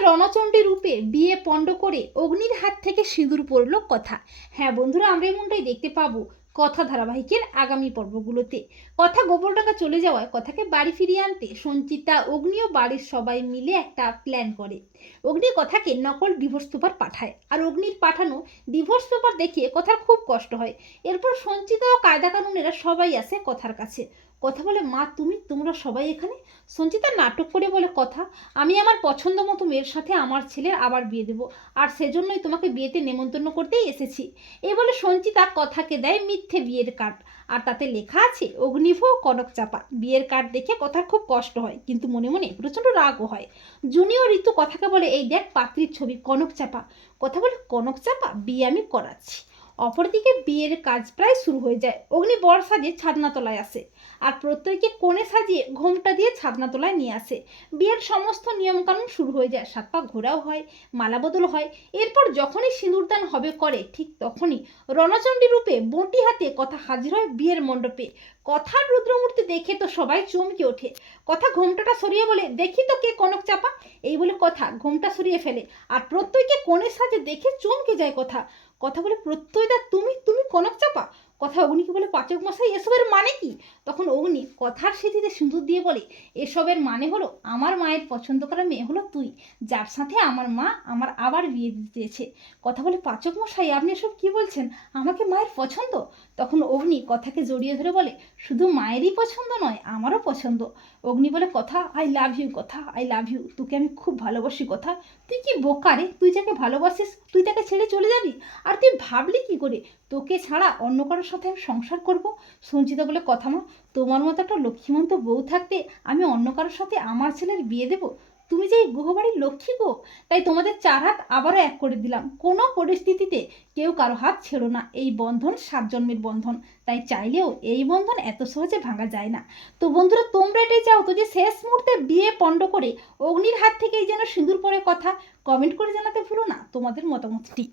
রণচণ্ডী রূপে বিয়ে পণ্ড করে অগ্নির হাত থেকে সিঁদুর পড়ল কথা। হ্যাঁ বন্ধুরা, আমরা এমনটাই দেখতে পাবো কথা ধারাবাহিকের আগামী পর্বগুলোতে। কথা গোবর গোবরডাঙ্গা চলে যাওয়ায় কথাকে বাড়ি ফিরিয়ে আনতে সঞ্চিতা, অগ্নি ও বাড়ির সবাই মিলে একটা প্ল্যান করে। অগ্নি কথাকে নকল ডিভোর্স পেপার পাঠায় আর অগ্নির পাঠানো ডিভোর্স পেপার দেখিয়ে কথার খুব কষ্ট হয়। এরপর সঞ্চিতা ও কায়দা কানুনেরা সবাই আসে কথার কাছে। কথা বলে, মা, তুমি, তোমরা সবাই এখানে? সঞ্চিতা নাটক করে বলে, কথা, আমি আমার পছন্দ মতো মেয়ের সাথে আমার ছেলের আবার বিয়ে দেবো। আর সেজন্যই তোমাকে বিয়েতে নেমন্তন্ন করতেই এসেছি। এই বলে সঞ্চিতা কথাকে দেয় মিথ্যে বিয়ের কার্ড। আর তাতে লেখা আছে, অগ্নিভ কনক চাপা। বিয়ের কার্ড দেখে কথার খুব কষ্ট হয়, কিন্তু মনে মনে প্রচণ্ড রাগও হয়। জুনিয়র ঋতু কথাকে বলে, এই দেখ পাত্রীর ছবি, কনক চাপা। কথা বলে, কনক চাপা? বিয়ে আমি করাচ্ছি। অপরদিকে বিয়ের কাজ প্রায় শুরু হয়ে যায়। অগ্নি বর সাজিয়ে ছাদনাতলায় আসে আর প্রত্যেকে কোণে সাজিয়ে ঘোমটা দিয়ে ছাদনাতলায় নিয়ে আসে। বিয়ের সমস্ত নিয়মকানুন শুরু হয়ে যায়। সাত পা ঘোরাও হয়, মালা বদল হয়। এরপর যখনই সিঁদুরদান হবে করে, ঠিক তখনই রণচণ্ডী রূপে বঁটি হাতে কথা হাজির হয় বিয়ের মণ্ডপে। কথার রুদ্রমূর্তি দেখে তো সবাই চমকে ওঠে। কথা ঘোমটাটা সরিয়ে বলে, দেখি তো কে কনক চাপা। এই বলে কথা ঘোমটা সরিয়ে ফেলে। আর প্রত্যয়কে কোণে সাজে দেখে চমকে যায় কথা। কথা বলে প্রত্যয়দা তুমি তুমি কনক চাপা কথা অগ্নিকে বলে, পাচক মশাই, এসবের মানে কি? তখন অগ্নি কথার স্মৃতিতে সিঁদুর দিয়ে বলে, এসবের মানে হলো, আমার মায়ের পছন্দ করা মেয়ে হলো তুই। যার সাথে আমার মা আমার আবার বিয়ে দিতে চেয়েছে কথা বলে, পাচক মশাই, আপনি এসব কি বলছেন? আমাকে মায়ের পছন্দ? তখন অগ্নি কথাকে জড়িয়ে ধরে বলে, শুধু মায়েরই পছন্দ নয়, আমারও পছন্দ। অগ্নি বলে, কথা আই লাভ ইউ কথা আই লাভ ইউ তোকে আমি খুব ভালোবাসি, কথা। তুই কি বোকা রে? তুই যাকে ভালোবাসিস, তুই তাকে ছেড়ে চলে যাবি? আর তুই ভাবলি কি করে? তোকে ছাড়া অন্য কারোর সাথে আমি সংসার করব? সঞ্চিতা বলে, কথা মা, তোমার মতো একটা লক্ষ্মীমন্ত বউ থাকতে আমি অন্য কারোর সাথে আমার ছেলের বিয়ে দেবো? তুমি যে এই গুহবাড়ির লক্ষ্মী গো, তাই তোমাদের চার হাত আবারও এক করে দিলাম। কোনো পরিস্থিতিতে কেউ কারও হাত ছেড়ো না। এই বন্ধন সাত জন্মের বন্ধন। তাই চাইলেও এই বন্ধন এত সহজে ভাঙা যায় না। তো বন্ধুরা, তোমরা এটাই চাও তো যে শেষ মুহূর্তে বিয়ে পণ্ড করে অগ্নির হাত থেকেই যেন সিঁদুর পরে কথা? কমেন্ট করে জানাতে ভুলো না। তোমাদের মতামতটি